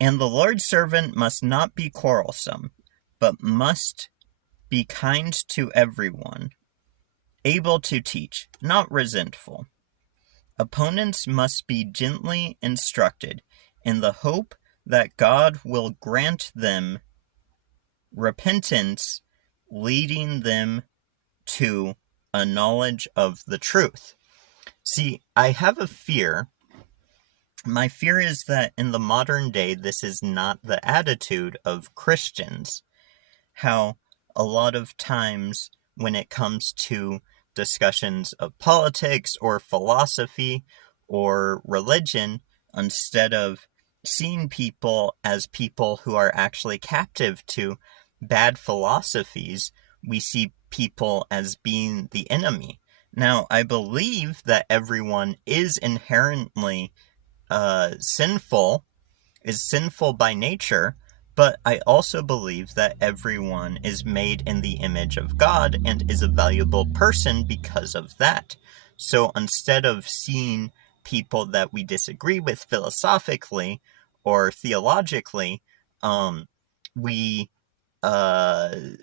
And the Lord's servant must not be quarrelsome, but must be kind to everyone, able to teach, not resentful. Opponents must be gently instructed, in the hope that God will grant them repentance, leading them to a knowledge of the truth. See, I have a fear. My fear is that in the modern day, this is not the attitude of Christians. How a lot of times when it comes to discussions of politics or philosophy or religion, instead of seeing people as people who are actually captive to bad philosophies, we see people as being the enemy. Now, I believe that everyone is inherently sinful, is sinful by nature, but I also believe that everyone is made in the image of God and is a valuable person because of that. So instead of seeing people that we disagree with philosophically or theologically, we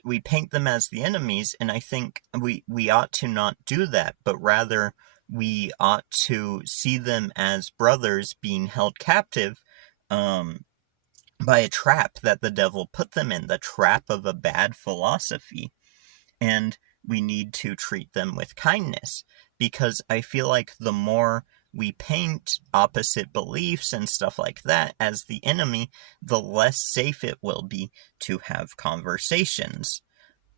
we paint them as the enemies, and I think we ought to not do that, but rather we ought to see them as brothers being held captive um, by a trap that the devil put them in, the trap of a bad philosophy. And we need to treat them with kindness, because I feel like the more we paint opposite beliefs and stuff like that as the enemy, the less safe it will be to have conversations.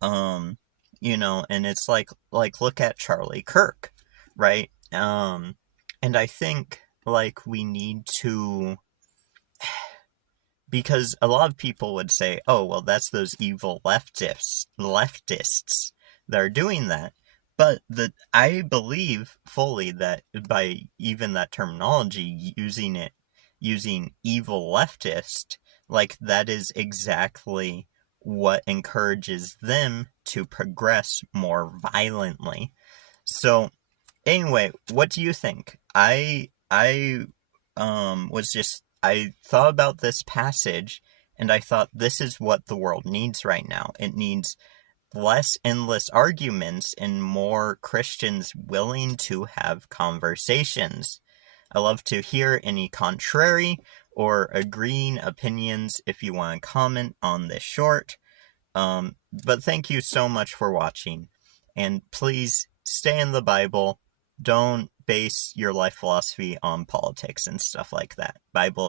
Um, and it's like look at Charlie Kirk, right? And I think like we need to, because a lot of people would say, "Oh, well, that's those evil leftists that are doing that." But I believe fully that by even that terminology, using evil leftist, like that is exactly what encourages them to progress more violently. So anyway, what do you think? I thought about this passage, and I thought this is what the world needs right now. It needs less endless arguments and more Christians willing to have conversations. I love to hear any contrary or agreeing opinions if you want to comment on this short. But thank you so much for watching. And please stay in the Bible. Don't base your life philosophy on politics and stuff like that. Bible